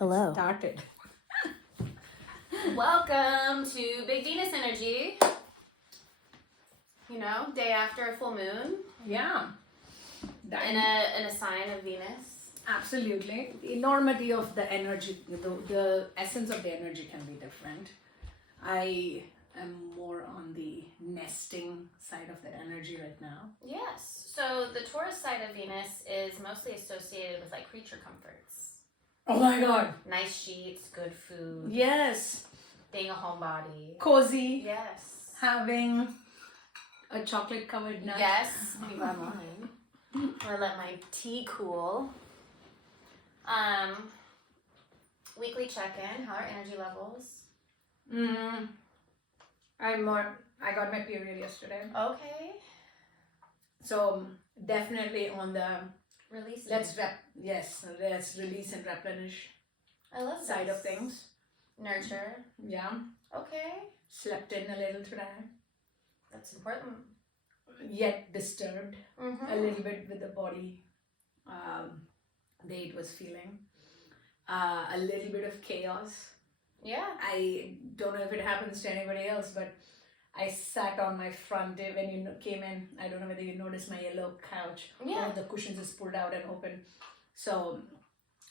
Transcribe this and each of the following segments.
Hello. Started. Welcome to Big Venus Energy. You know, day after a full moon. Yeah. In a sign of Venus. Absolutely. The enormity of the energy, the essence of the energy can be different. I am more on the nesting side of that energy right now. Yes. So the Taurus side of Venus is mostly associated with like creature comforts. Oh my god. Nice sheets, good food. Yes. Being a homebody. Cozy. Yes. Having a chocolate covered nut. Yes. Let me grab mine. Or let my tea cool. Weekly check-in. How are energy levels? I got my period yesterday. Okay. So definitely on the Release. let's release and replenish I love side this. of things. Nurture. Yeah. Okay. Slept in a little today. That's important. Yet disturbed Mm-hmm. a little bit with the body. It was feeling a little bit of chaos. Yeah. I don't know if it happens to anybody else, but I sat on my front when you came in. I don't know whether you noticed my yellow couch. Yeah. One of the cushions is pulled out and open. So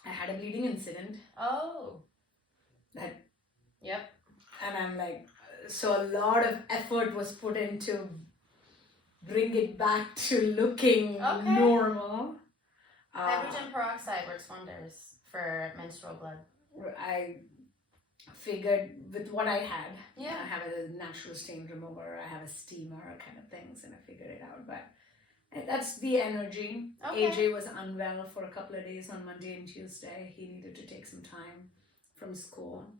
I had a bleeding incident. Oh. That. Yep. And I'm like, so a lot of effort was put into bring it back to looking normal. Hydrogen peroxide works wonders for menstrual blood. I figured with what I had, Yeah. I have a natural stain remover, I have a steamer kind of things, and I figured it out. But that's the energy. Okay. AJ was unwell for a couple of days on Monday and Tuesday. He needed to take some time from school.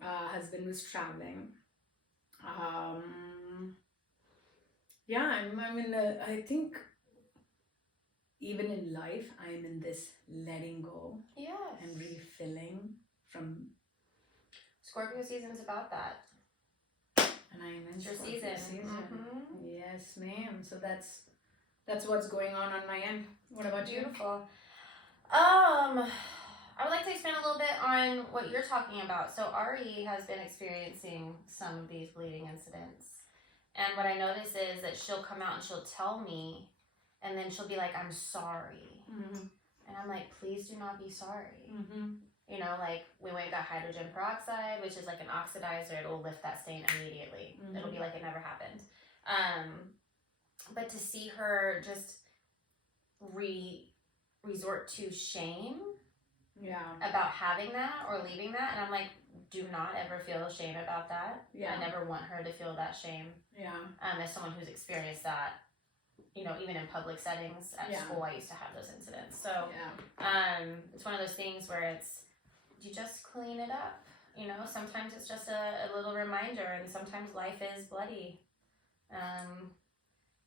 Husband was traveling. I'm in the, I think even in life, I'm in this letting go Yes. and refilling from. Scorpio season's about that. And I am in Your Scorpio season. Mm-hmm. Yes, ma'am. So that's what's going on my end. What about you? Beautiful. I would like to expand a little bit on what you're talking about. So Ari has been experiencing some of these bleeding incidents. And what I notice is that she'll come out and she'll tell me, and then she'll be like, I'm sorry. Mm-hmm. And I'm like, please do not be sorry. Mm-hmm. You know, like we went and got hydrogen peroxide, which is like an oxidizer. It'll lift that stain immediately. Mm-hmm. It'll be like it never happened. But to see her just resort to shame about having that or leaving that, and I'm like, do not ever feel shame about that. I never want her to feel that shame. As someone who's experienced that, you know, even in public settings at school, I used to have those incidents. So it's one of those things where you just clean it up. You know, sometimes it's just a little reminder, and sometimes life is bloody.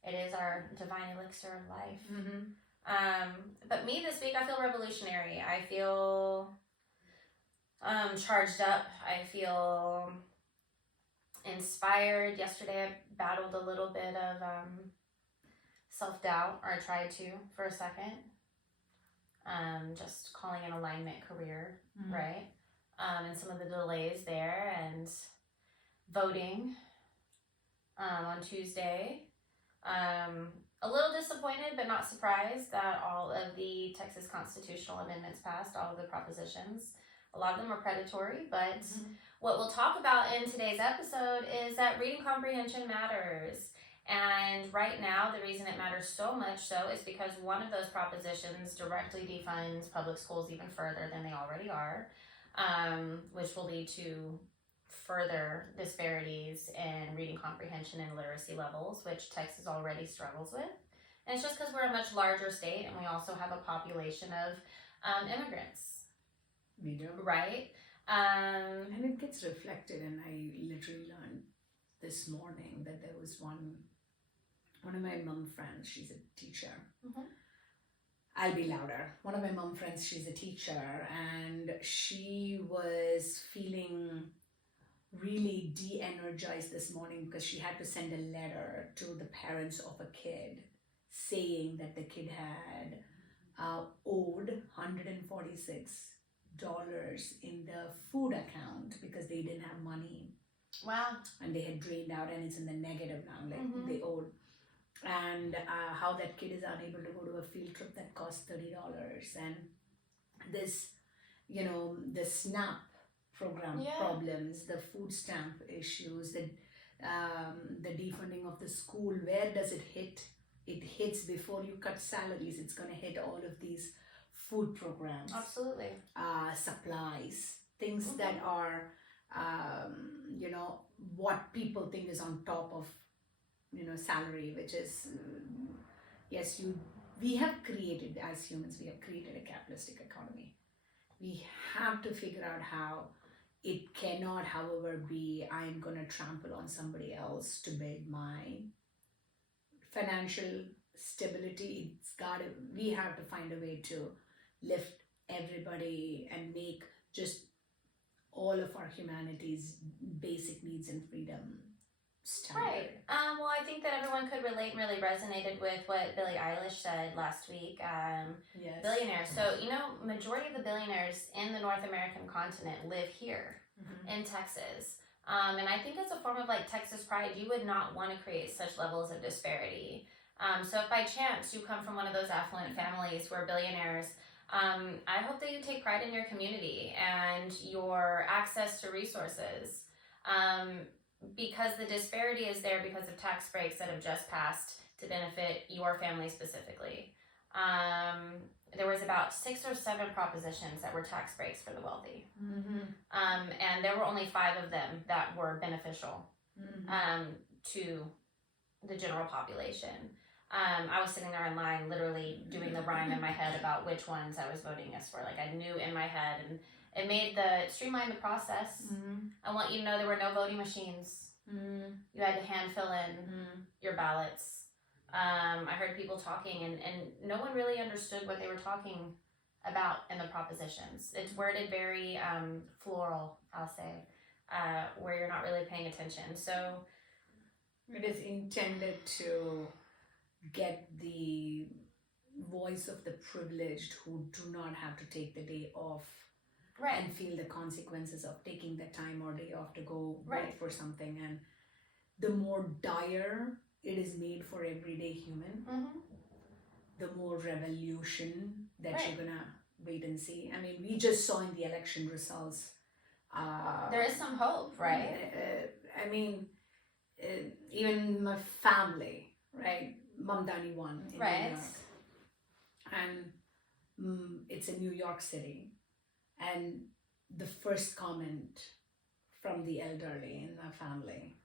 It is our divine elixir of life. Mm-hmm. But me this week, I feel revolutionary. I feel charged up. I feel inspired. Yesterday, I battled a little bit of self-doubt, or I tried to for a second. Just calling an alignment career, right? And some of the delays there, and voting on Tuesday. A little disappointed, but not surprised that all of the Texas constitutional amendments passed, all of the propositions. A lot of them were predatory, but what we'll talk about in today's episode is that reading comprehension matters. And right now, the reason it matters so much so is because one of those propositions directly defunds public schools even further than they already are, which will lead to further disparities in reading comprehension and literacy levels, which Texas already struggles with. And it's just because we're a much larger state, and we also have a population of immigrants. We do. Right? And it gets reflected, and I literally learned this morning that there was one of my mom friends, she's a teacher. I'll be louder. One of my mom friends, she's a teacher, and she was feeling really de-energized this morning because she had to send a letter to the parents of a kid saying that the kid had owed $146 dollars in the food account because they didn't have money. Wow. And they had drained out, and it's in the negative now, like Mhm. they owed. And how that kid is unable to go to a field trip that costs $30. And this, the SNAP program Yeah. problems, the food stamp issues, the defunding of the school. Where does it hit? It hits before you cut salaries. It's going to hit all of these food programs, Absolutely. supplies, things Mhm. that are, what people think is on top of, salary, which is, yes, we have created, as humans, we have created a capitalistic economy. We have to figure out how it cannot, however, be I'm going to trample on somebody else to build my financial stability. We have to find a way to lift everybody and make just all of our humanity's basic needs and freedom standard. Right. Well, I think that everyone could relate and really resonated with what Billie Eilish said last week. Yes. Billionaires. So, majority of the billionaires in the North American continent live here in Texas. And I think it's a form of like Texas pride. You would not want to create such levels of disparity. So if by chance you come from one of those affluent families who are billionaires, I hope that you take pride in your community and your access to resources. Because the disparity is there because of tax breaks that have just passed to benefit your family specifically. There was about 6 or 7 propositions that were tax breaks for the wealthy. And there were only 5 of them that were beneficial to the general population. I was sitting there in line literally doing the rhyme in my head about which ones I was voting yes for. Like I knew in my head, and it streamlined the process. I want you to know there were no voting machines. You had to hand fill in your ballots. I heard people talking and no one really understood what they were talking about in the propositions. It's worded very floral, I'll say, where you're not really paying attention. So it is intended to get the voice of the privileged who do not have to take the day off. Right. And feel the consequences of taking the time or day off to go Right. vote for something. And the more dire it is made for everyday human, the more revolution that Right. you're gonna wait and see. I mean, we just saw in the election results. There is some hope, right? Even my family, right? Mamdani won in Right. New York. And it's in New York City. And the first comment from the elderly in my family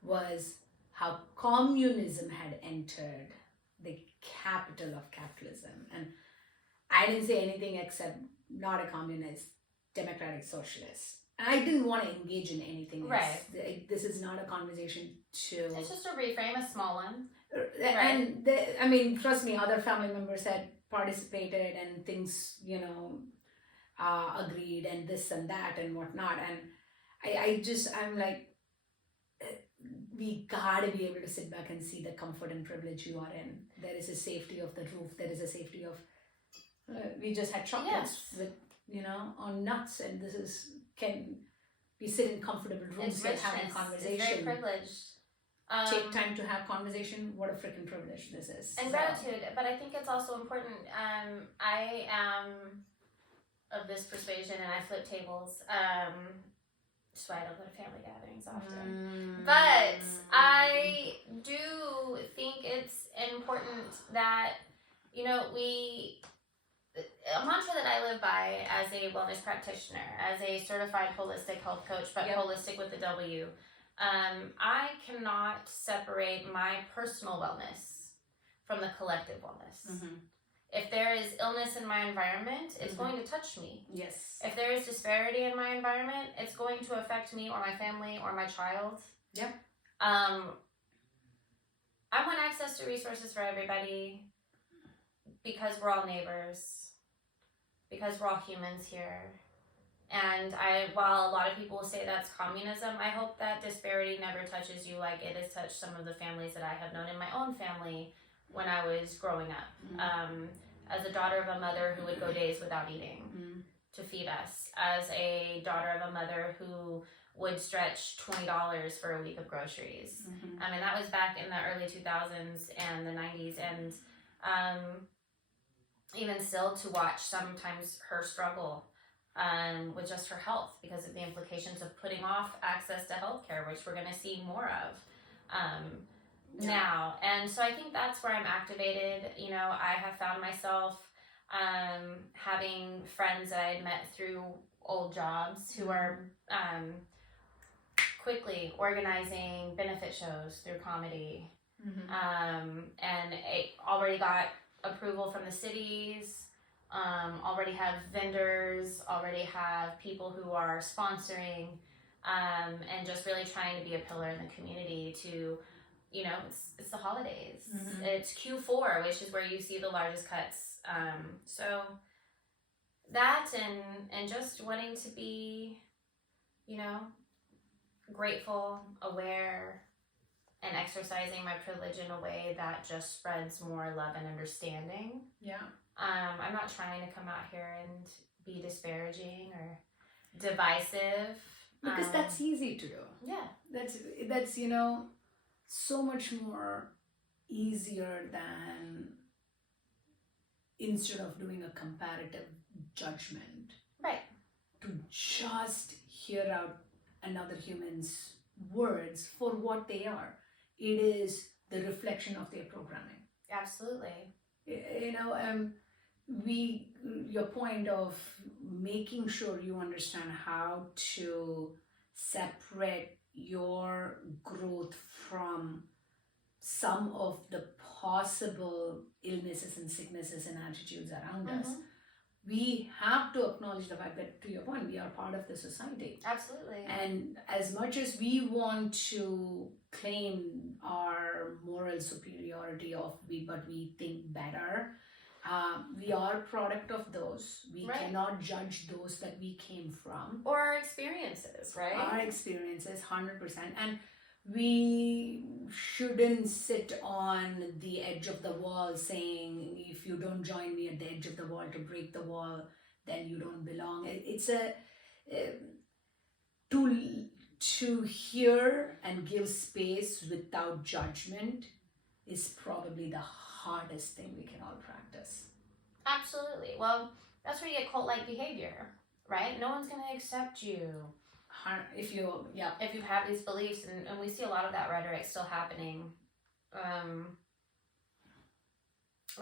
was how communism had entered the capital of capitalism. And I didn't say anything except not a communist, democratic socialist. And I didn't want to engage in anything else. Right. This is not a conversation to... It's just a reframe, a small one. And trust me, other family members had participated and things, agreed and this and that and whatnot. And I'm like, we gotta be able to sit back and see the comfort and privilege you are in. There is a safety of the roof. There is a safety of, we just had chocolates with, on nuts, and we sit in comfortable rooms It's here richness. having conversation. It's very privileged. Take time to have conversation. What a freaking privilege this is. And gratitude, but I think it's also important. I am of this persuasion, and I flip tables. That's why I don't go to family gatherings often. But I do think it's important that, a mantra that I live by as a wellness practitioner, as a certified holistic health coach, but holistic with the W, I cannot separate my personal wellness from the collective wellness. If there is illness in my environment, it's going to touch me. Yes. If there is disparity in my environment, it's going to affect me or my family or my child. Yep. I want access to resources for everybody because we're all neighbors, because we're all humans here. And while a lot of people will say that's communism, I hope that disparity never touches you like it has touched some of the families that I have known in my own family when I was growing up. As a daughter of a mother who would go days without eating. to feed us as a daughter of a mother who would stretch $20 for a week of groceries. I mean, that was back in the early 2000s and the 90s. And even still, to watch sometimes her struggle with just her health because of the implications of putting off access to healthcare, which we're going to see more of now. And so I think that's where I'm activated. You know, I have found myself having friends that I had met through old jobs who are quickly organizing benefit shows through comedy. And it already got approval from the cities, already have vendors, already have people who are sponsoring, and just really trying to be a pillar in the community to, you know, it's the holidays. It's Q4, which is where you see the largest cuts. So that and just wanting to be, you know, grateful, aware, and exercising my privilege in a way that just spreads more love and understanding. I'm not trying to come out here and be disparaging or divisive. Because that's easy to do. That's you know, so much more easier than instead of doing a comparative judgment. Right. To just hear out another human's words for what they are. It is the reflection of their programming. Absolutely. You know, your point of making sure you understand how to separate your growth from some of the possible illnesses and sicknesses and attitudes around us. We have to acknowledge the fact that, to your point, we are part of the society. Absolutely. And as much as we want to claim our moral superiority but we think better, we are product of those. We cannot judge those that we came from. Or our experiences, right? Our experiences, 100%. And we shouldn't sit on the edge of the wall saying, if you don't join me at the edge of the wall to break the wall, then you don't belong. It's to hear and give space without judgment is probably the hardest thing we can all practice. Absolutely. Well, that's where you get cult-like behavior, right? No one's going to accept you. If you have these beliefs, and we see a lot of that rhetoric still happening. I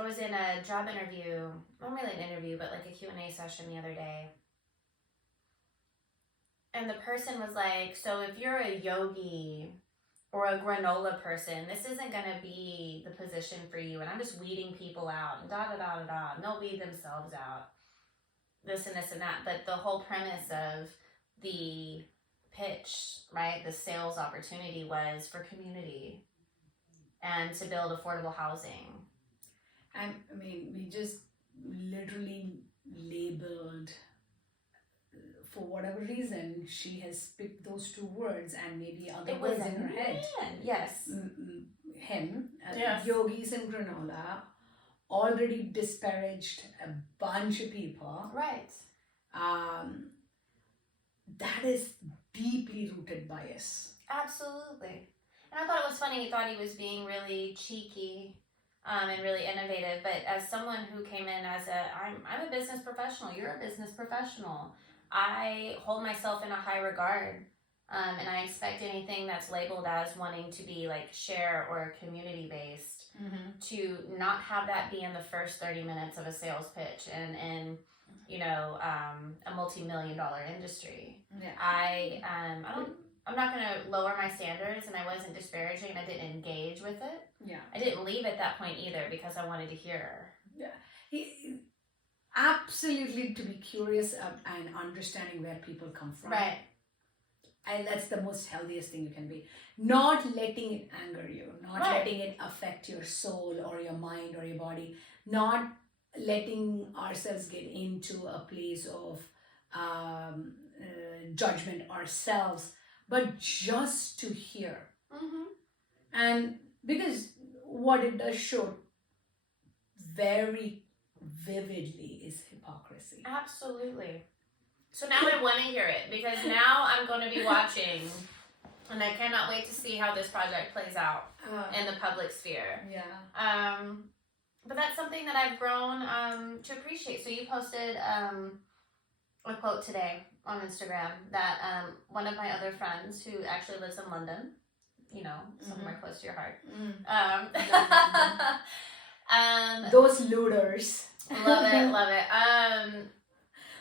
was in a job interview, not really an interview, but like a Q&A session the other day. And the person was like, so if you're a yogi or a granola person, this isn't going to be the position for you. And I'm just weeding people out and da-da-da-da-da. And they'll weed themselves out. This and this and that. But the whole premise of the pitch, right, the sales opportunity was for community and to build affordable housing. And I mean, we just literally labeled, for whatever reason, she has picked those two words and maybe other words in her head. Yes. Him, yogis and granola, already disparaged a bunch of people. Right. That is deeply rooted bias. Absolutely. And I thought it was funny. He thought he was being really cheeky and really innovative. But as someone who came in as I'm a business professional, you're a business professional. I hold myself in a high regard. And I expect anything that's labeled as wanting to be like share or community based to not have that be in the first 30 minutes of a sales pitch and you know, a multi-million-dollar industry. Yeah. I'm not going to lower my standards, and I wasn't disparaging, and I didn't engage with it. Yeah. I didn't leave at that point either because I wanted to hear. Yeah. Absolutely, to be curious and understanding where people come from. Right. And that's the most healthiest thing you can be. Not letting it anger you, not letting it affect your soul or your mind or your body, not letting ourselves get into a place of judgment ourselves, but just to hear. And because what it does show very vividly is hypocrisy. Absolutely. So now I want to hear it, because now I'm going to be watching, and I cannot wait to see how this project plays out in the public sphere. Yeah. But that's something that I've grown to appreciate. So you posted a quote today on Instagram that one of my other friends who actually lives in London, you know, somewhere close to your heart. Those looters. Love it.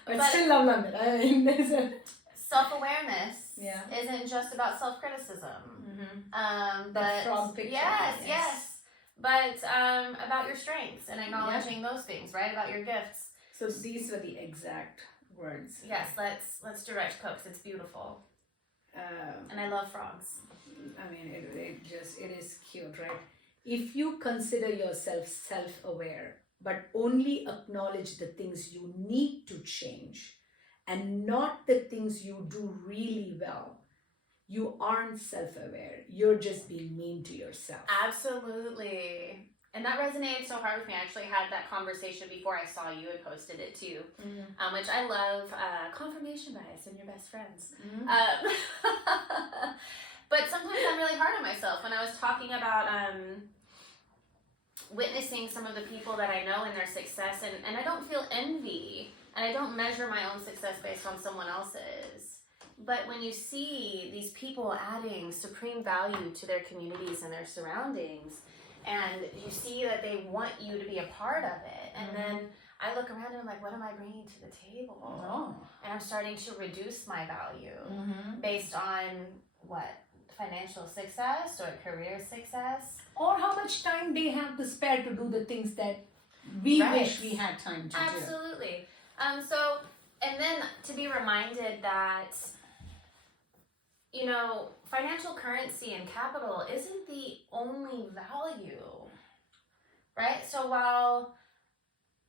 But still love London. I mean, there's a self-awareness isn't just about self-criticism. But frog picture. Yes. But about your strengths and acknowledging those things, right? About your gifts. So these were the exact words. Yes, let's direct cooks. It's beautiful. And I love frogs. I mean, it is cute, right? If you consider yourself self-aware, but only acknowledge the things you need to change and not the things you do really well, you aren't self-aware. You're just being mean to yourself. Absolutely. And that resonated so hard with me. I actually had that conversation before I saw you and posted it too, which I love. Confirmation bias and your best friends. But sometimes I'm really hard on myself. When I was talking about witnessing some of the people that I know and their success, and I don't feel envy, and I don't measure my own success based on someone else's. But when you see these people adding supreme value to their communities and their surroundings, and you see that they want you to be a part of it, and then I look around and I'm like, what am I bringing to the table? And I'm starting to reduce my value based on what? Financial success or career success? Or how much time they have to spare to do the things that we wish we had time to do. Absolutely. So, and then to be reminded that, you know, financial currency and capital isn't the only value, right? So while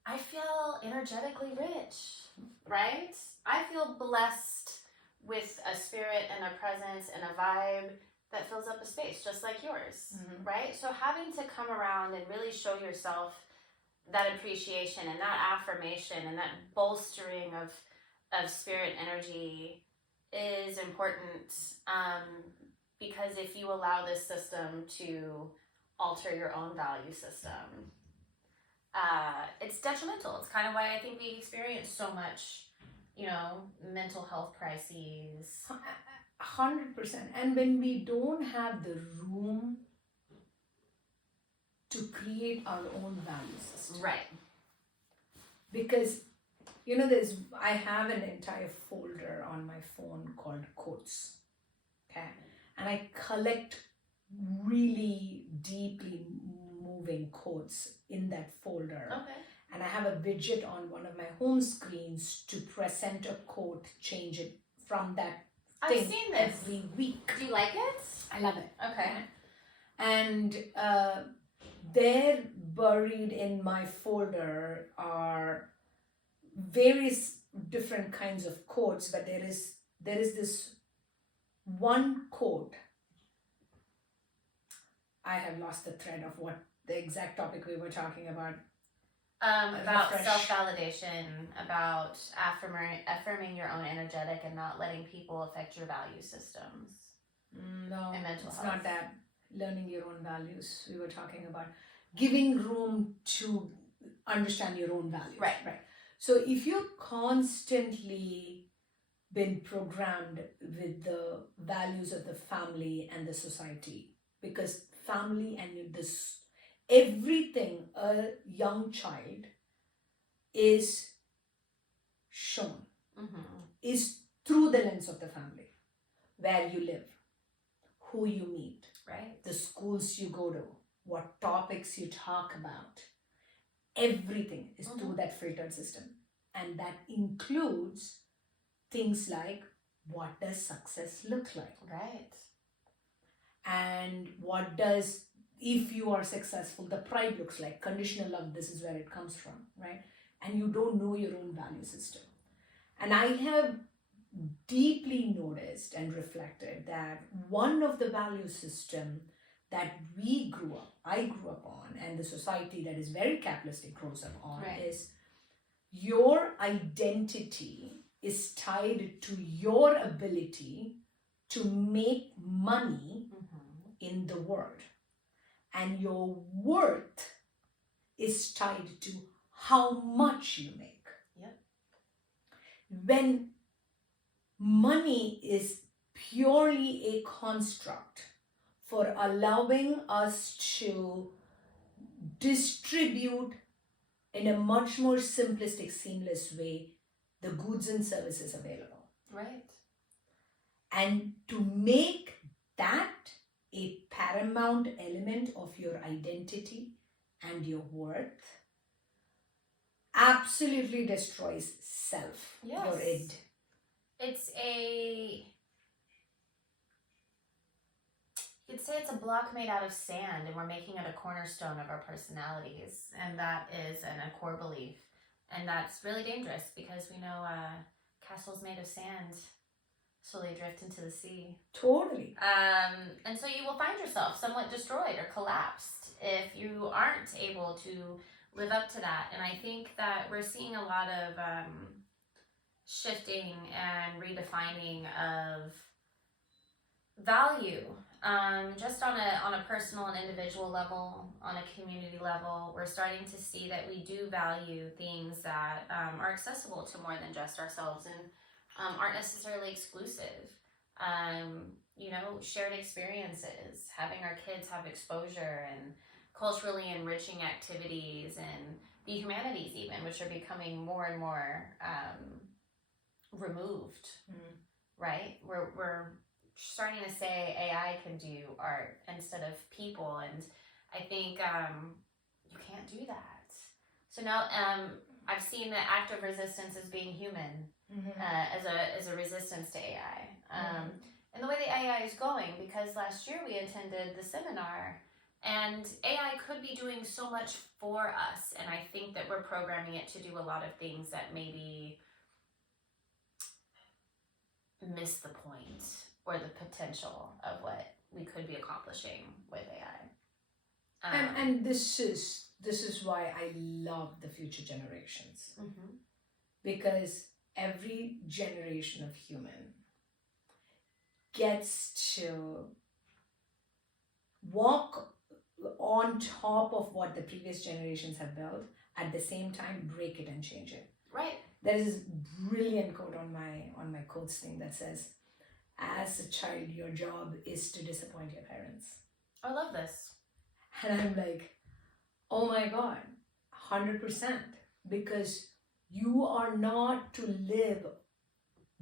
I feel energetically rich, right? I feel blessed with a spirit and a presence and a vibe that fills up a space just like yours, right? So having to come around and really show yourself that appreciation and that affirmation and that bolstering of spirit energy is important, because if you allow this system to alter your own value system, it's detrimental. It's kind of why I think we experience so much, you know, mental health crises. 100%. And when we don't have the room to create our own value system. Right. Because, you know, I have an entire folder on my phone called quotes. Okay. And I collect really deeply moving quotes in that folder. Okay. And I have a widget on one of my home screens to present a quote, change it from that thing. I've seen this every week. Do you like it? I love it. Okay. And there buried in my folder are various different kinds of quotes, but there is this one quote. I have lost the thread of what the exact topic we were talking about. About self-validation, about affirming your own energetic and not letting people affect your value systems. No, and mental it's health. not that. Learning your own values. We were talking about giving room to understand your own values. Right. So if you're constantly been programmed with the values of the family and the society, because family and this everything a young child is shown is through the lens of the family, where you live, who you meet, right? The schools you go to, what topics you talk about. Everything is through that filtered system, and that includes things like, what does success look like, right? And what does, if you are successful, the pride looks like. Conditional love, this is where it comes from, right? And you don't know your own value system. And I have deeply noticed and reflected that one of the value system that I grew up on, and the society that is very capitalistic grows up on, right. is your identity is tied to your ability to make money in the world. And your worth is tied to how much you make. Yep. When money is purely a construct for allowing us to distribute in a much more simplistic, seamless way the goods and services available. Right. And to make that a paramount element of your identity and your worth absolutely destroys self, Yes. your id. You could say it's a block made out of sand, and we're making it a cornerstone of our personalities, and that is a core belief, and that's really dangerous because we know castles made of sand slowly drift into the sea. Totally. And so you will find yourself somewhat destroyed or collapsed if you aren't able to live up to that. And I think that we're seeing a lot of shifting and redefining of value, just on a personal and individual level, on a community level. We're starting to see that we do value things that are accessible to more than just ourselves and aren't necessarily exclusive. Shared experiences, having our kids have exposure, and culturally enriching activities, and the humanities even, which are becoming more and more removed. Right? We're starting to say AI can do art instead of people, and I think you can't do that. So now I've seen the act of resistance as being human, as a resistance to AI. And the way the AI is going, because last year we attended the seminar, and AI could be doing so much for us, and I think that we're programming it to do a lot of things that maybe miss the point or the potential of what we could be accomplishing with AI. And this is why I love the future generations. Because every generation of human gets to walk on top of what the previous generations have built, at the same time break it and change it. Right. There is this brilliant quote on my quotes thing that says, as a child, your job is to disappoint your parents. I love this. And I'm like, oh my God, 100%. Because you are not to live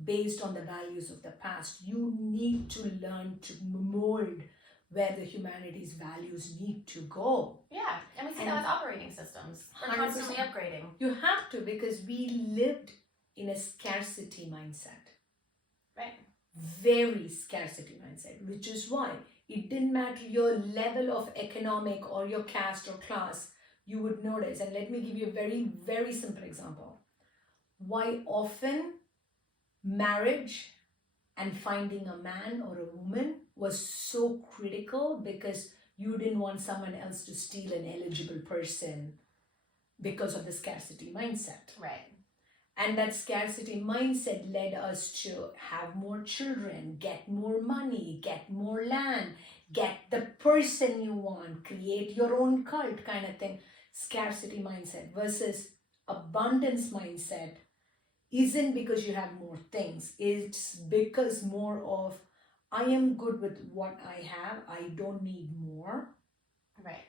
based on the values of the past. You need to learn to mold where the humanities values need to go. Yeah, and we see that with operating systems. We're 100%. constantly upgrading. You have to, because we lived in a scarcity mindset. Right. Very scarcity mindset, which is why it didn't matter your level of economic or your caste or class, you would notice. And let me give you a very, very simple example. Why often marriage and finding a man or a woman was so critical, because you didn't want someone else to steal an eligible person because of the scarcity mindset. Right. And that scarcity mindset led us to have more children, get more money, get more land, get the person you want, create your own cult kind of thing. Scarcity mindset versus abundance mindset isn't because you have more things. It's because more of, I am good with what I have. I don't need more. Right.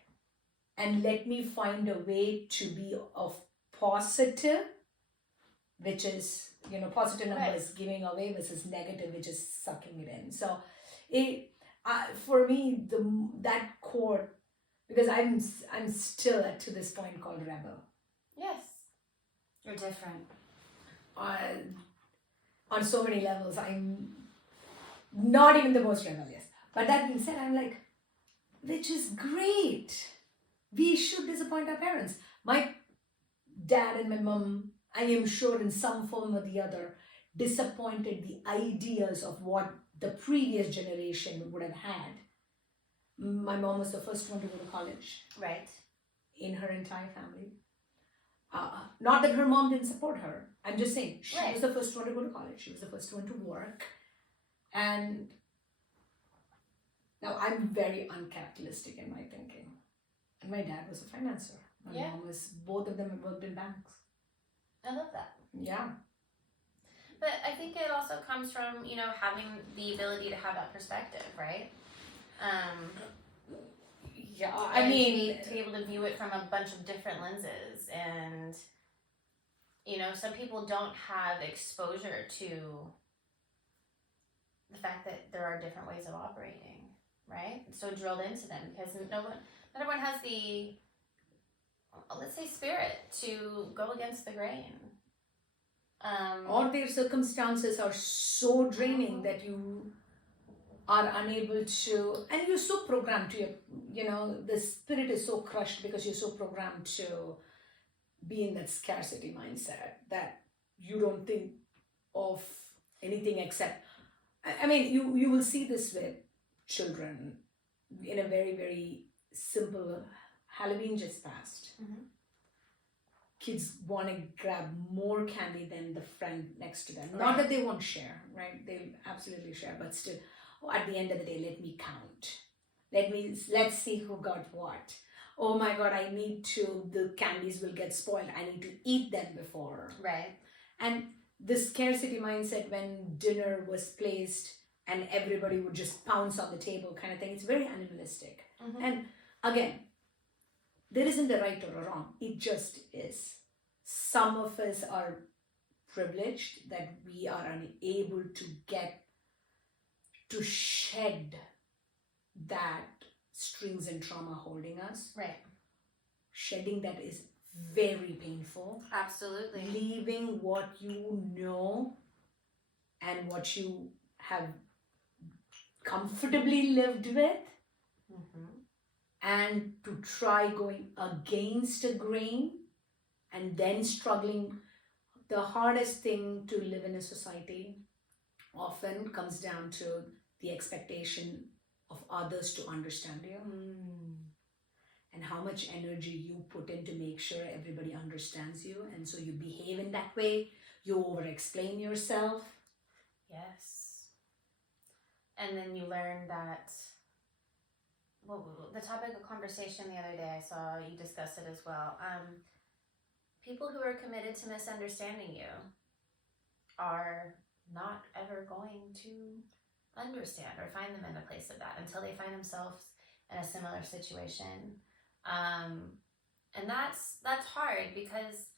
And let me find a way to be of positive, which is, positive numbers giving away versus negative, which is sucking it in. So for me, that quote, because I'm still to this point called rebel. Yes. You're different. On so many levels, I'm not even the most rebellious. But that being said, I'm like, which is great. We should disappoint our parents. My dad and my mom, I am sure in some form or the other, disappointed the ideas of what the previous generation would have had. My mom was the first one to go to college. Right. In her entire family. Not that her mom didn't support her. I'm just saying she Right. was the first one to go to college. She was the first one to work. And now I'm very uncapitalistic in my thinking. And my dad was a financer. My mom was, both of them worked in banks. I love that. Yeah. But I think it also comes from, you know, having the ability to have that perspective, right? Yeah, I mean, to be able to view it from a bunch of different lenses, and you know, some people don't have exposure to the fact that there are different ways of operating, right? It's so drilled into them because not everyone has the, let's say, spirit to go against the grain. Or their circumstances are so draining that you are unable to, and you're so programmed to, the spirit is so crushed because you're so programmed to be in that scarcity mindset that you don't think of anything except, I mean, you will see this with children in a very, very simple, Halloween just passed. Mm-hmm. Kids want to grab more candy than the friend next to them. Right. Not that they won't share, right? They'll absolutely share, but still, at the end of the day, let me count. Let's see who got what. Oh my God, I need to, the candies will get spoiled. I need to eat them before. Right. And the scarcity mindset when dinner was placed and everybody would just pounce on the table kind of thing, it's very animalistic. Mm-hmm. And again, there isn't a right or a wrong. It just is. Some of us are privileged that we are unable to get to shed that strings and trauma holding us. Right. Shedding that is very painful. Absolutely. Leaving what you know and what you have comfortably lived with. Mm-hmm. And to try going against a grain and then struggling. The hardest thing to live in a society often comes down to the expectation of others to understand you. And how much energy you put in to make sure everybody understands you. And so you behave in that way. You over-explain yourself. Yes. And then you learn that, well, the topic of conversation the other day, I saw you discuss it as well. People who are committed to misunderstanding you are not ever going to understand or find them in a place of that until they find themselves in a similar situation. And that's hard because,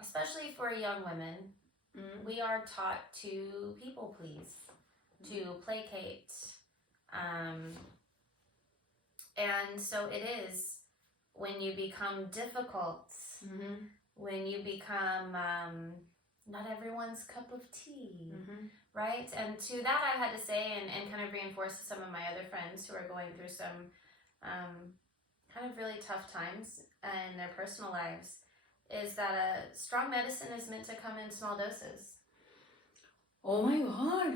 especially for young women, we are taught to people please, to placate, and so it is when you become difficult, when you become not everyone's cup of tea, right? And to that I had to say, and kind of reinforce to some of my other friends who are going through some kind of really tough times in their personal lives, is that a strong medicine is meant to come in small doses. Oh my God.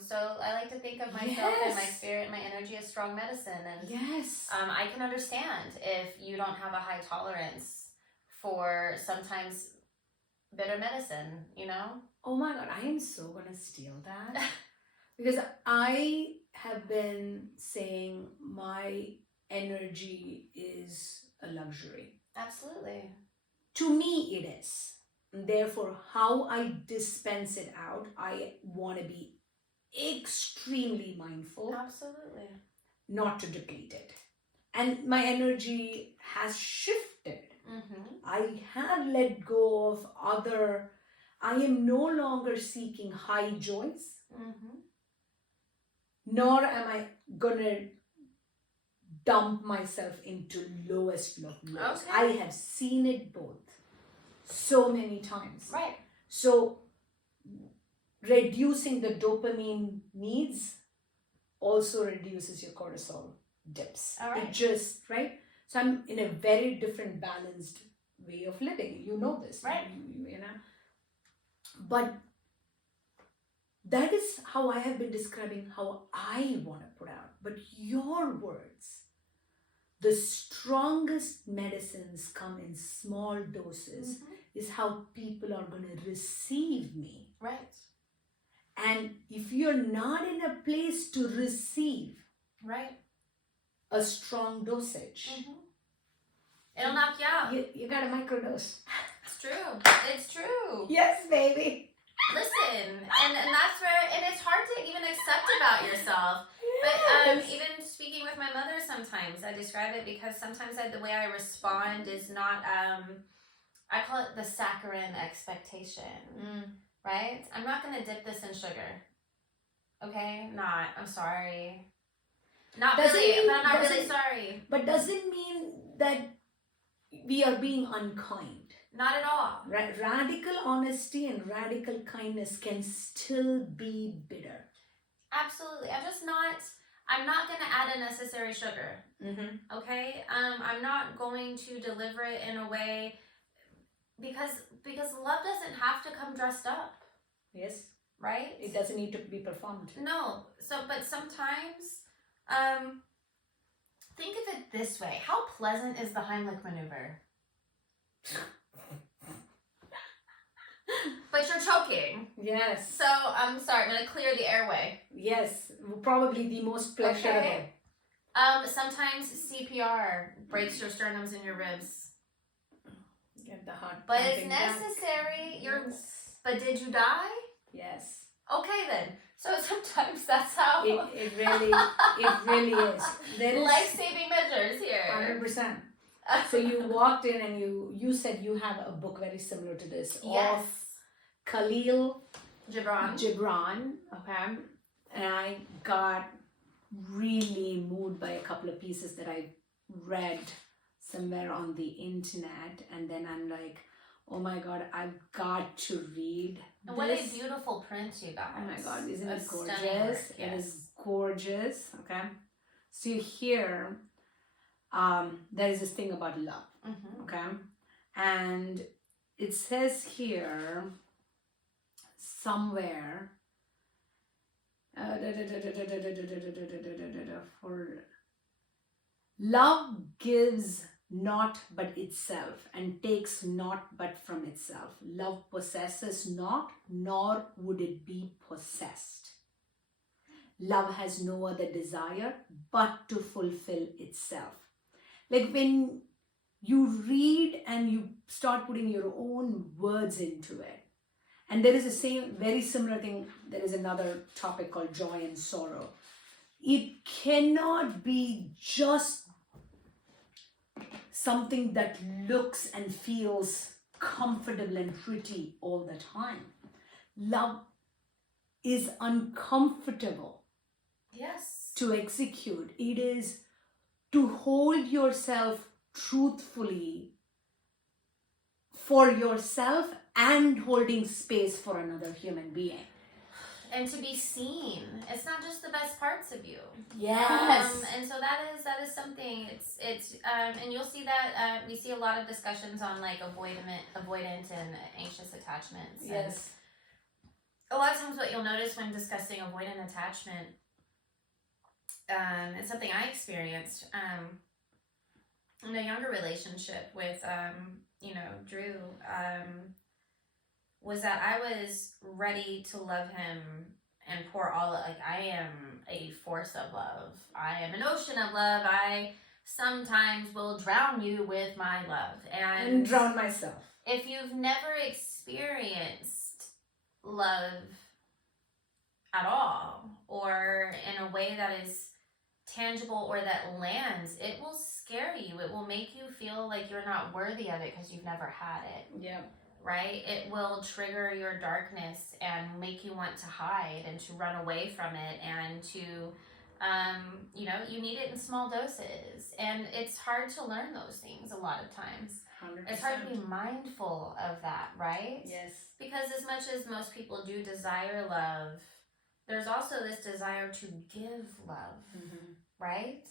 So I like to think of myself and my spirit, my energy as strong medicine. And I can understand if you don't have a high tolerance for sometimes bitter medicine, you know? Oh my God, I am so gonna steal that. Because I have been saying my energy is a luxury. Absolutely. To me, it is. Therefore, how I dispense it out, I want to be extremely mindful. Absolutely. Not to deplete it. And my energy has shifted. I have let go of other, I am no longer seeking high joys. Nor am I gonna dump myself into lowest lows. Okay. I have seen it both so many times. Right. So reducing the dopamine needs also reduces your cortisol dips. All right. It just, right? So I'm in a very different balanced way of living. You know this. Right. You know. But that is how I have been describing how I want to put out. But your words, the strongest medicines come in small doses, is how people are going to receive me. Right. And if you're not in a place to receive right. a strong dosage, It'll knock you out. You got a microdose. It's true. It's true. Yes, baby. Listen, and that's where, and it's hard to even accept about yourself. Yes. But even speaking with my mother sometimes, I describe it because sometimes the way I respond is not, I call it the saccharine expectation, right? I'm not going to dip this in sugar. Okay? Not. I'm sorry. Not really, but I'm not really sorry. But does it mean that we are being unkind? Not at all. Radical honesty and radical kindness can still be bitter. Absolutely. I'm not going to add unnecessary sugar. Okay? I'm not going to deliver it in a way because love doesn't have to come dressed up. Yes. Right? It doesn't need to be performed. No. But sometimes, think of it this way. How pleasant is the Heimlich maneuver? But you're choking. Yes. So, I'm sorry, I'm going to clear the airway. Yes, probably the most pleasurable. Okay. Sometimes CPR breaks your sternums and your ribs. Get the heart. But it's necessary. But did you die? Yes. Okay then. So sometimes that's how it really is. There is life-saving measures here. 100%. So you walked in and you said you have a book very similar to this. Yes. Of Khalil Gibran. Okay. And I got really moved by a couple of pieces that I read somewhere on the internet, and then I'm like, oh my God, I've got to read and what a beautiful print you got. Oh my God, isn't it gorgeous? Yes. It is gorgeous. Okay. So here, there is this thing about love. Okay. And it says here somewhere, for love gives not but itself, and takes not but from itself. Love possesses not, nor would it be possessed. Love has no other desire but to fulfill itself. Like when you read and you start putting your own words into it, and there is a very similar thing, there is another topic called joy and sorrow. It cannot be just something that looks and feels comfortable and pretty all the time. Love is uncomfortable. Yes. To execute. It is to hold yourself truthfully for yourself and holding space for another human being. And to be seen. It's not just the best parts of you. Yes. And so that is something. It's and you'll see that we see a lot of discussions on like avoidant and anxious attachments. Yes. And a lot of times, what you'll notice when discussing avoidant attachment, it's something I experienced in a younger relationship with Drew. Was that I was ready to love him and pour I am a force of love. I am an ocean of love. I sometimes will drown you with my love. And drown myself. If you've never experienced love at all, or in a way that is tangible or that lands, it will scare you. It will make you feel like you're not worthy of it because you've never had it. Yeah. Right? It will trigger your darkness and make you want to hide and to run away from it and to, you need it in small doses. And it's hard to learn those things a lot of times. 100%. It's hard to be mindful of that, right? Yes. Because as much as most people do desire love, there's also this desire to give love, right?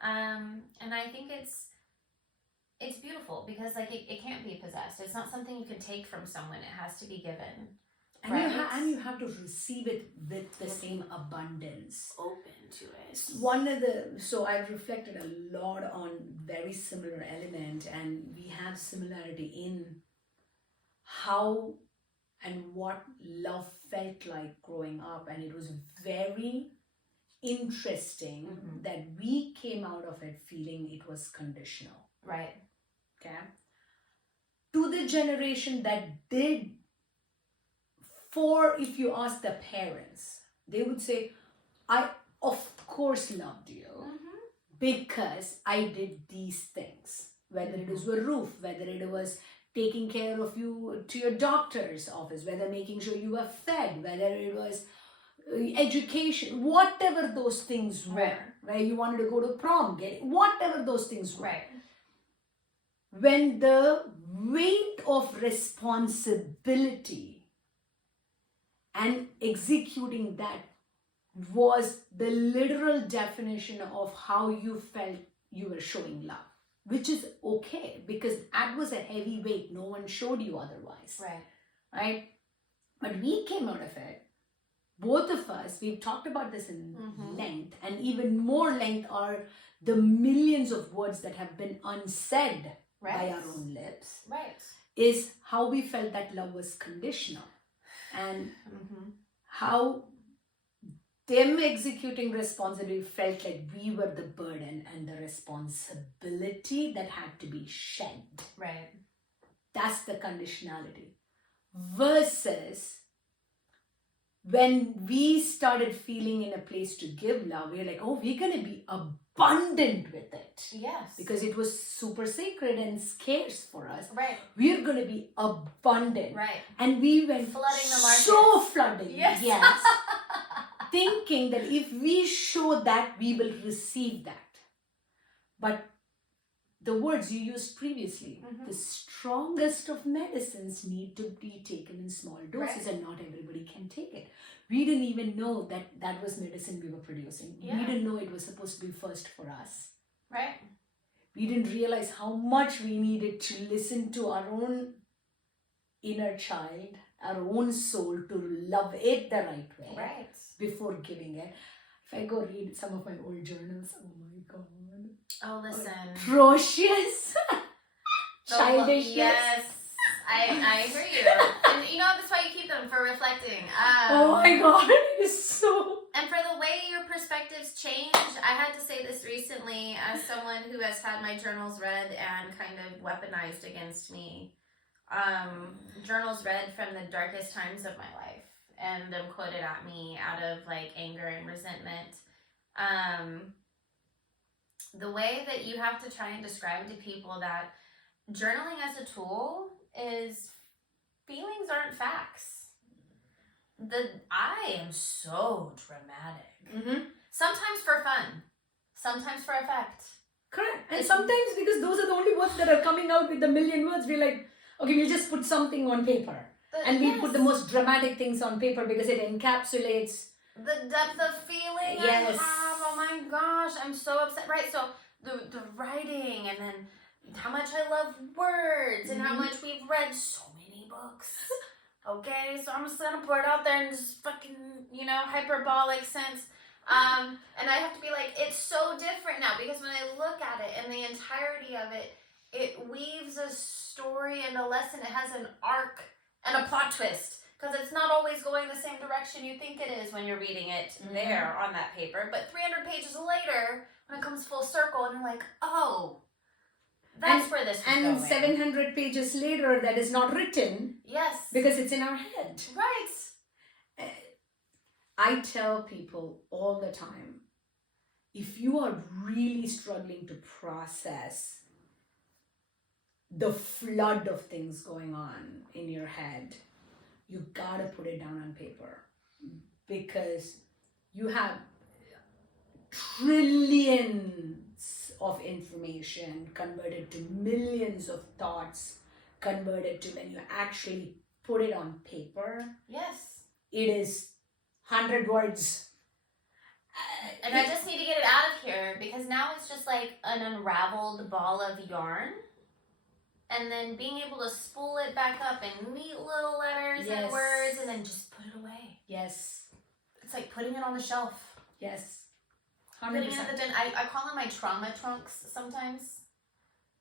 And I think it's beautiful because it can't be possessed. It's not something you can take from someone. It has to be given. And you have to receive it with the same abundance. Open to it. So I've reflected a lot on very similar element, and we have similarity in how and what love felt like growing up. And it was very interesting that we came out of it feeling it was conditional. Right. Okay. To the generation that did, if you ask the parents, they would say, I of course loved you because I did these things. Whether it was a roof, whether it was taking care of you to your doctor's office, whether making sure you were fed, whether it was education, whatever those things were, right? You wanted to go to prom, whatever those things were. Right. When the weight of responsibility and executing that was the literal definition of how you felt you were showing love, which is okay because that was a heavy weight. No one showed you otherwise. Right? But we came out of it. Both of us, we've talked about this in length, and even more length are the millions of words that have been unsaid by our own lips. Is how we felt that love was conditional. And how them executing responsibility felt like we were the burden and the responsibility that had to be shed. Right. That's the conditionality. Versus when we started feeling in a place to give love, we were like, oh, we're going to be abundant with it. Yes. Because it was super sacred and scarce for us. Right. We're going to be abundant. Right. And we went flooding the market. So flooding. Yes. Thinking that if we show that, we will receive that. But the words you used previously, the strongest of medicines need to be taken in small doses, and not everybody can take it. We didn't even know that that was medicine we were producing. We didn't know it was supposed to be first for us. Right. We didn't realize how much we needed to listen to our own inner child, our own soul, to love it the right way. Right. Before giving it. If I go read some of my old journals, oh my God. Oh, listen. Atrocious. Childishness. Yes. I hear you. And you know, that's why you keep them, for reflecting. Oh my God. It is so... And for the way your perspectives change. I had to say this recently as someone who has had my journals read and kind of weaponized against me. Journals read from the darkest times of my life. And them quoted at me out of like anger and resentment. The way that you have to try and describe to people that journaling as a tool is feelings aren't facts. I am so dramatic. Sometimes for fun. Sometimes for effect. Correct. And sometimes because those are the only words that are coming out with the million words, we're like, okay, we'll just put something on paper. And we put the most dramatic things on paper because it encapsulates the depth of feeling I have. Oh my gosh, I'm so upset. Right, so the writing, and then how much I love words, and how much we've read so many books. Okay, so I'm just gonna pour it out there in just fucking, hyperbolic sense. And I have to be like, it's so different now, because when I look at it and the entirety of it, it weaves a story and a lesson. It has an arc and a plot twist. Because it's not always going the same direction you think it is when you're reading it there on that paper. But 300 pages later, when it comes full circle, and you're like, oh, that's where this was going. And 700 pages later, that is not written. Yes. Because it's in our head. Right. I tell people all the time, if you are really struggling to process the flood of things going on in your head, you gotta put it down on paper, because you have trillions of information converted to millions of thoughts converted to, when you actually put it on paper. Yes. It is 100 words. And I just need to get it out of here, because now it's just like an unraveled ball of yarn. and then being able to spool it back up in neat little letters and words, and then just put it away. Yes. It's like putting it on the shelf. Yes. 100%. Putting it at the den. I call them my trauma trunks sometimes.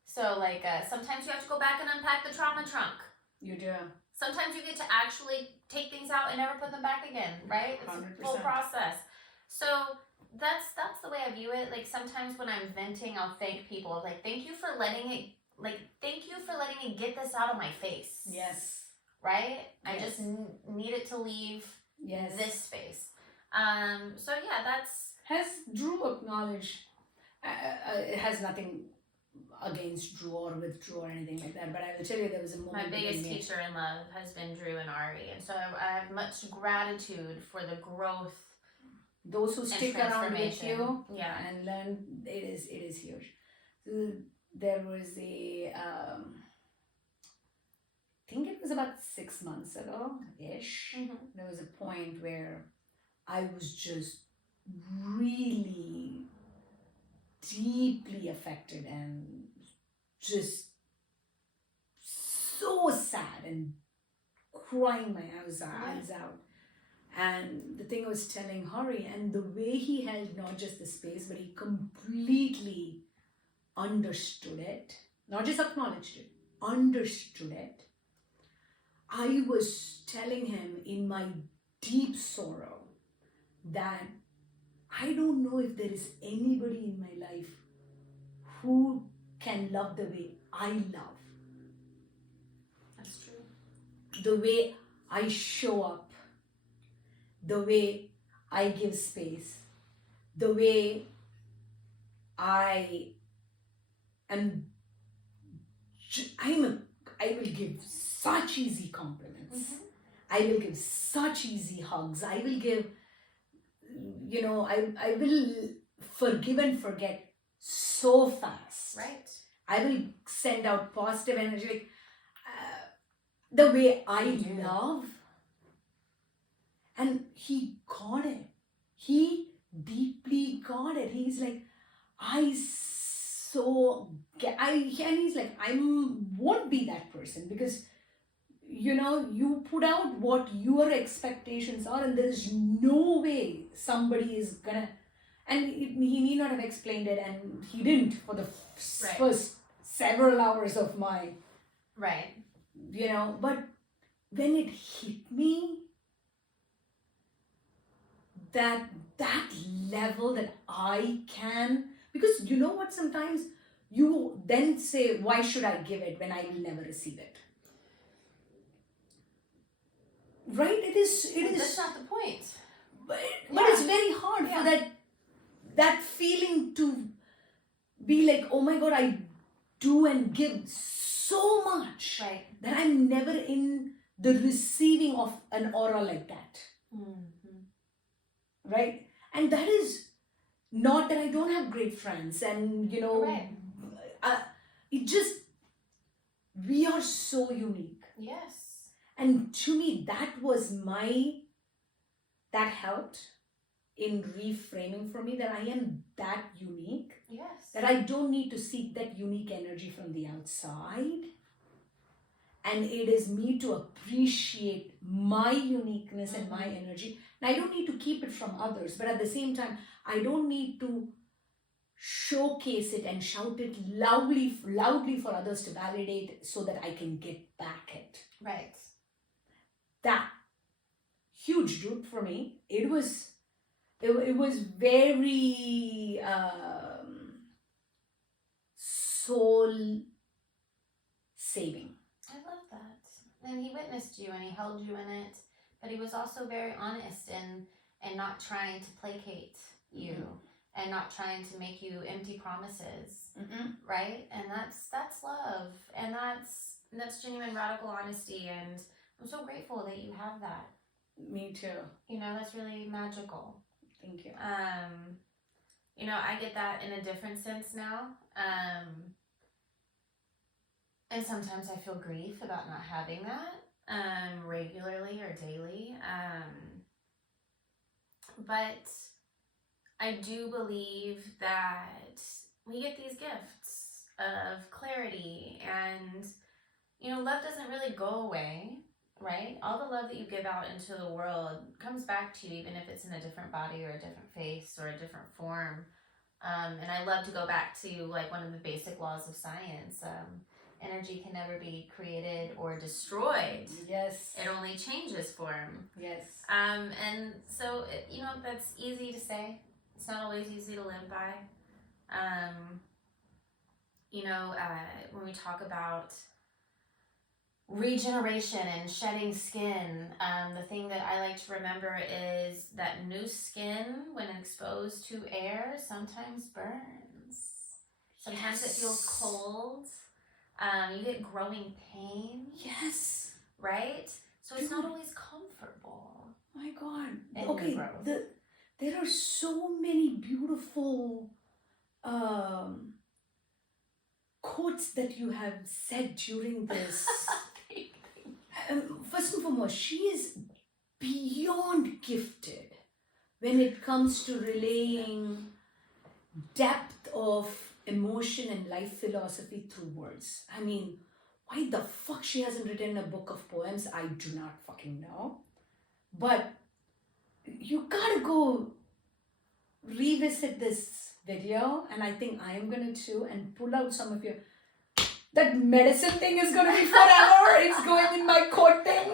So like sometimes you have to go back and unpack the trauma trunk. You do. Sometimes you get to actually take things out and never put them back again, right? It's 100%. a full process. So that's the way I view it. Like sometimes when I'm venting, I'll thank people. Like thank you for letting me get this out of my face. Yes. Right? Yes. I just need it to leave this space. So yeah, that's... Has Drew acknowledged, it has nothing against Drew or with Drew or anything like that, but I will tell you there was a moment. My biggest teacher in love has been Drew and Ari, and so I have much gratitude for the growth. Those who stick around with you and learn, it is huge. So there was I think it was about 6 months ago-ish, there was a point where I was just really deeply affected and just so sad and crying my eyes out. And the thing I was telling Hari, and the way he held not just the space, but he completely understood it, not just acknowledged it, understood it. I was telling him in my deep sorrow that I don't know if there is anybody in my life who can love the way I love. That's true. The way I show up, the way I give space, the way I will give such easy compliments. I will give such easy hugs. I will give, I will forgive and forget so fast. Right. I will send out positive energy. Like, the way I love. And he got it. He deeply got it. He's like, and he's like, I won't be that person because, you put out what your expectations are and there's no way somebody is gonna, and he need not have explained it, and he didn't for the first several hours of my, but when it hit me, that level that I can, because you know what, sometimes you then say, why should I give it when I will never receive it? Right? It is. That's not the point. But it's very hard for that feeling to be like, oh my God, I do and give so much that I'm never in the receiving of an aura like that. Right? And that is not that I don't have great friends and, it just, we are so unique. Yes. And to me, that helped in reframing for me that I am that unique. Yes. That I don't need to seek that unique energy from the outside. And it is me to appreciate my uniqueness and my energy. And I don't need to keep it from others. But at the same time, I don't need to showcase it and shout it loudly for others to validate so that I can get back it. Right. That huge root for me. It was very soul saving. I love that. And he witnessed you and he held you in it, but he was also very honest and not trying to placate you and not trying to make you empty promises, right? And that's love, and that's genuine radical honesty, and I'm so grateful that you have that. Me too. That's really magical. Thank you. I get that in a different sense now. And sometimes I feel grief about not having that regularly or daily. But I do believe that we get these gifts of clarity. And, you know, love doesn't really go away, right? All the love that you give out into the world comes back to you, even if it's in a different body or a different face or a different form. And I love to go back to like one of the basic laws of science. Energy can never be created or destroyed. Yes. It only changes form. Yes. And so, you know, that's easy to say. It's not always easy to live by. You know, when we talk about regeneration and shedding skin, the thing that I like to remember is that new skin, when exposed to air, sometimes burns. Sometimes it feels cold. You get growing pain. Yes. Right? So it's not always comfortable. My God. And Okay, there are so many beautiful quotes that you have said during this. First and foremost, she is beyond gifted when it comes to relaying depth of emotion and life philosophy through words. I mean, why the fuck she hasn't written a book of poems, I do not fucking know. But you gotta go revisit this video, and I think I am gonna too, and pull out some of your... That medicine thing is gonna be forever. It's going in my coat thing.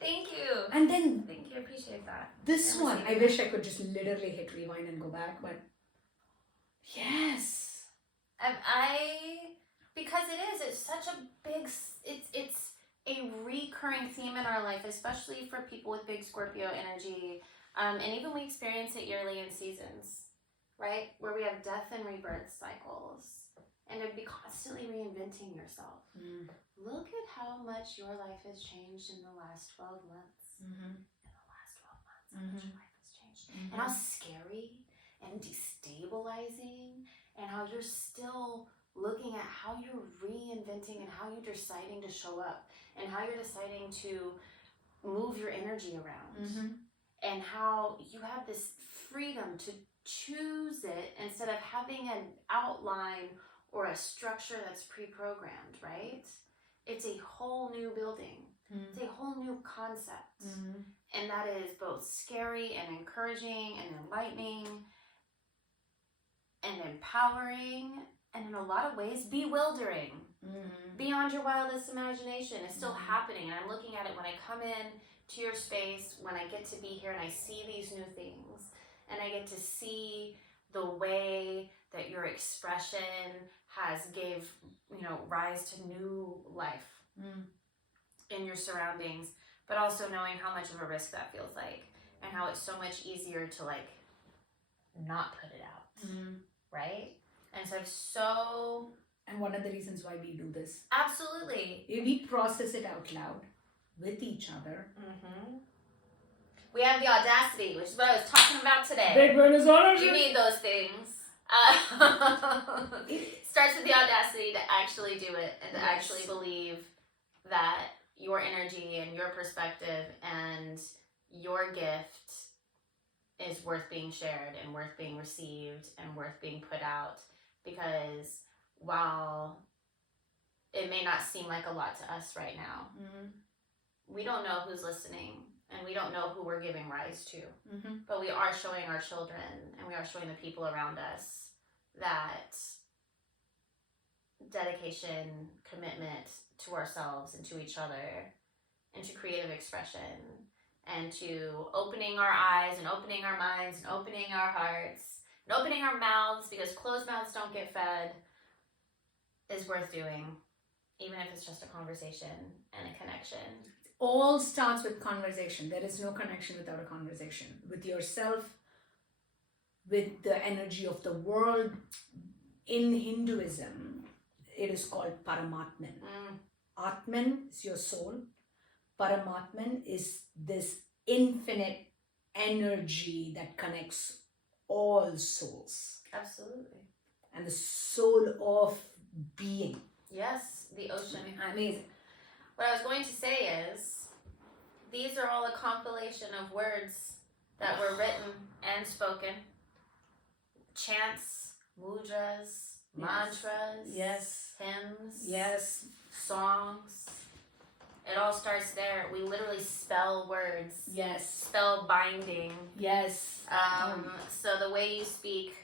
Thank you. And then... Thank you, I appreciate that. This one, I wish I could just literally hit rewind and go back, but... Yes. Because it's such a big, it's a recurring theme in our life, especially for people with big Scorpio energy. And even we experience it yearly in seasons, right? Where we have death and rebirth cycles. And to be constantly reinventing yourself. Look at how much your life has changed in the last 12 months. In the last 12 months, how much your life has changed. And how scary and destabilizing, and how you're still looking at how you're reinventing and how you're deciding to show up and how you're deciding to move your energy around, and how you have this freedom to choose it instead of having an outline or a structure that's pre-programmed, right? It's a whole new building. It's a whole new concept. And that is both scary and encouraging and enlightening and empowering, and in a lot of ways bewildering. Beyond your wildest imagination. It's still happening, and I'm looking at it when I come in to your space, when I get to be here and I see these new things, and I get to see the way that your expression has gave, you know, rise to new life in your surroundings, but also knowing how much of a risk that feels like, and how it's so much easier to like not put it out, right? And so and one of the reasons why we do this, absolutely, we process it out loud with each other. We have the audacity, which is what I was talking about today. Big Buenos Aires. You need those things. Starts with the audacity to actually do it and to actually believe that your energy and your perspective and your gift is worth being shared and worth being received and worth being put out. Because while it may not seem like a lot to us right now, we don't know who's listening, and we don't know who we're giving rise to. But we are showing our children, and we are showing the people around us that dedication, commitment to ourselves and to each other, and to creative expression, and to opening our eyes and opening our minds and opening our hearts and opening our mouths, because closed mouths don't get fed, is worth doing, even if it's just a conversation and a connection. All starts with conversation. There is no connection without a conversation with yourself, with the energy of the world. In Hinduism, it is called Paramatman. Atman is your soul. Paramatman is this infinite energy that connects all souls. Absolutely. And the soul of being. Yes, the ocean. Amazing. What I was going to say is, these are all a compilation of words that were written and spoken. Chants, mudras, mantras, yes, hymns, yes, songs. It all starts there. We literally spell words. yes, Spell binding. yes. So the way you speak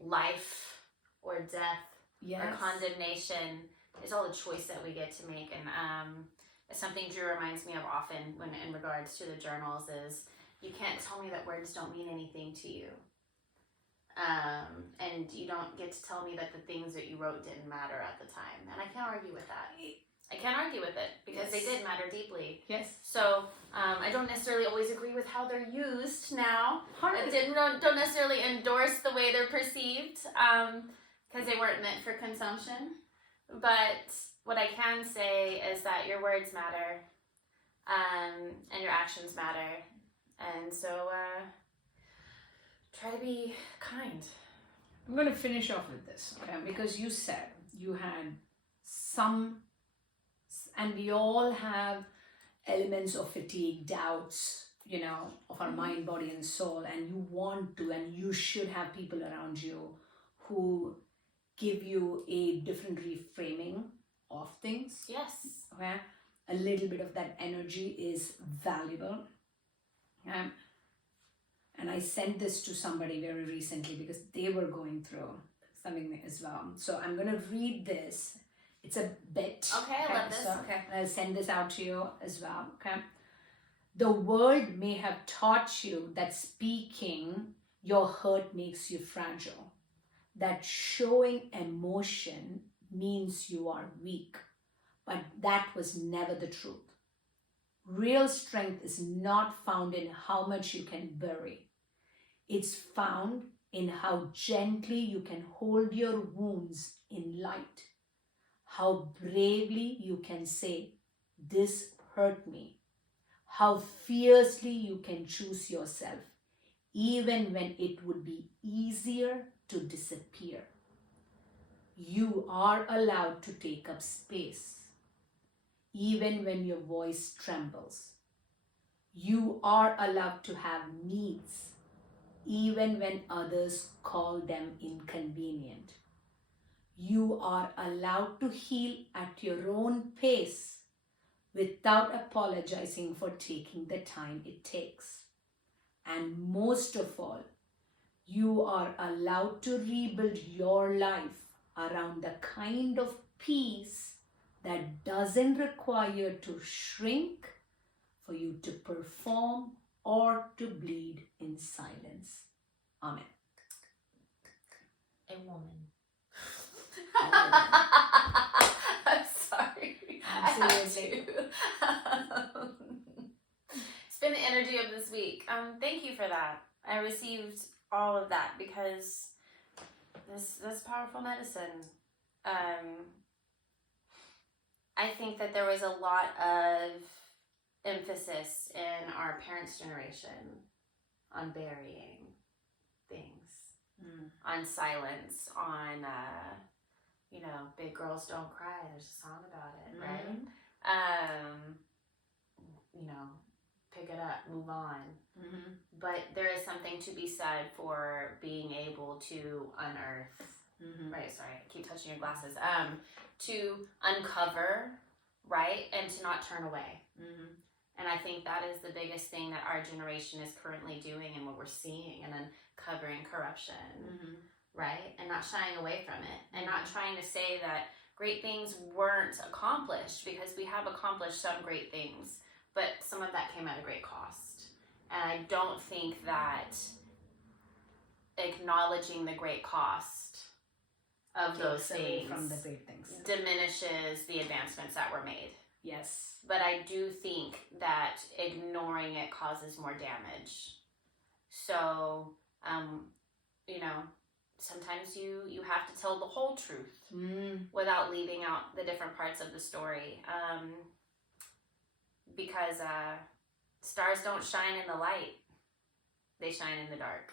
life or death or condemnation is all the choice that we get to make. And it's something Drew reminds me of often when in regards to the journals is you can't tell me that words don't mean anything to you. And you don't get to tell me that the things that you wrote didn't matter at the time. And I can't argue with that. I can't argue with it because they did matter deeply. Yes. So I don't necessarily always agree with how they're used now. I don't necessarily endorse the way they're perceived because they weren't meant for consumption. But what I can say is that your words matter and your actions matter. And so try to be kind. I'm going to finish off with this, okay? Because you said you had some, and we all have elements of fatigue, doubts, you know, of our mind, body, and soul, and you want to, and you should have people around you who give you a different reframing of things. Yes. Okay? A little bit of that energy is valuable. Okay? And I sent this to somebody very recently because they were going through something as well. So I'm going to read this. It's a bit. Okay, I love this. So, okay, I'll send this out to you as well. Okay. The world may have taught you that speaking your hurt makes you fragile, that showing emotion means you are weak, but that was never the truth. Real strength is not found in how much you can bury. It's found in how gently you can hold your wounds in light. How bravely you can say, this hurt me. How fiercely you can choose yourself, even when it would be easier to disappear. You are allowed to take up space, even when your voice trembles. You are allowed to have needs, even when others call them inconvenient. You are allowed to heal at your own pace without apologizing for taking the time it takes. And most of all, you are allowed to rebuild your life around the kind of peace that doesn't require to shrink for you to perform or to bleed in silence. Amen. A woman. I'm sorry. Absolutely. It's been the energy of this week. Thank you for that. I received all of that because this powerful medicine. I think that there was a lot of emphasis in our parents' generation on burying things, on silence, on big girls don't cry. There's a song about it, right? Pick it up, move on. But there is something to be said for being able to unearth. Right, sorry, I keep touching your glasses. To uncover, right, and to not turn away. And I think that is the biggest thing that our generation is currently doing and what we're seeing, and uncovering corruption, right? And not shying away from it, and not trying to say that great things weren't accomplished, because we have accomplished some great things, but some of that came at a great cost. And I don't think that acknowledging the great cost of those things from the great things diminishes the advancements that were made. Yes. But I do think that ignoring it causes more damage. So, sometimes you have to tell the whole truth without leaving out the different parts of the story. Because stars don't shine in the light. They shine in the dark.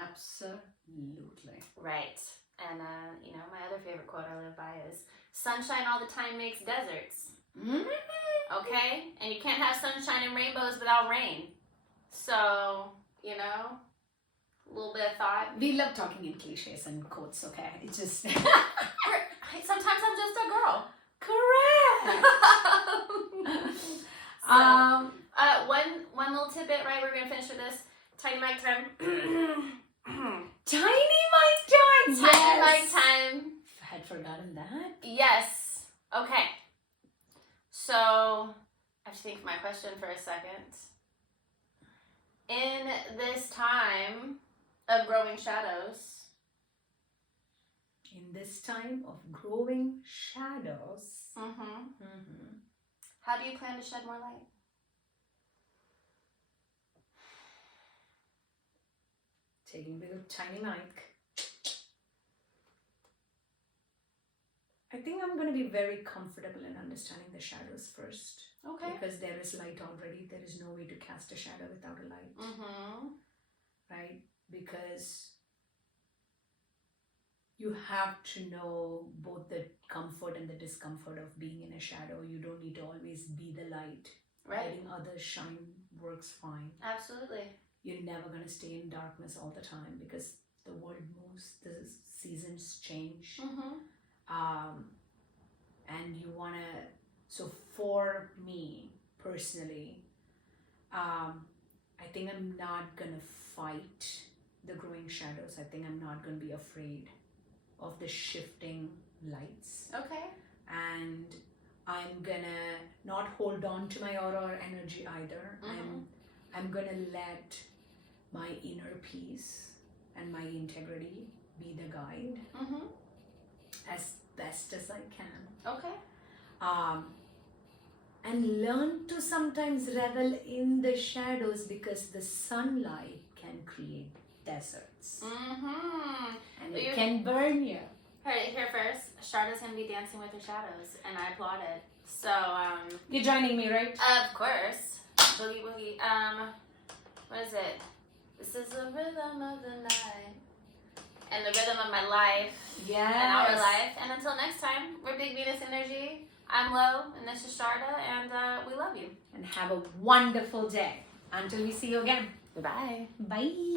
Absolutely. Right. And, my other favorite quote I live by is, sunshine all the time makes deserts. Okay? And you can't have sunshine and rainbows without rain. So, A little bit of thought. We love talking in cliches and quotes, okay? It's just... Sometimes I'm just a girl. Correct! So, one little tidbit, right? We're gonna finish with this. Tiny mic time. Tiny mic time! Tiny mic time. I had forgotten that. Yes. Okay. So, I have to think of my question for a second. In this time of growing shadows. In this time of growing shadows. How do you plan to shed more light? Taking a bit of tiny mic. I think I'm going to be very comfortable in understanding the shadows first. Okay. Because there is light already. There is no way to cast a shadow without a light. Right? Because you have to know both the comfort and the discomfort of being in a shadow. You don't need to always be the light. Right. Letting others shine works fine. Absolutely. You're never going to stay in darkness all the time because the world moves, the seasons change. And you want to, so for me personally, I think I'm not going to fight the growing shadows. I think I'm not going to be afraid of the shifting lights. Okay. And I'm gonna not hold on to my aura or energy either. I'm gonna let my inner peace and my integrity be the guide as best as I can. Okay. And learn to sometimes revel in the shadows because the sunlight can create deserts. And it can burn you. Heard it here first. Sharda's gonna be dancing with her shadows, and I applaud it. So, You're joining me, right? Of course. Boogie woogie. What is it? This is the rhythm of the night. And the rhythm of my life. Yes. And our life. And until next time, we're Big Venus Energy. I'm Lo, and this is Sharda, and we love you. And have a wonderful day. Until we see you again. Goodbye. Bye.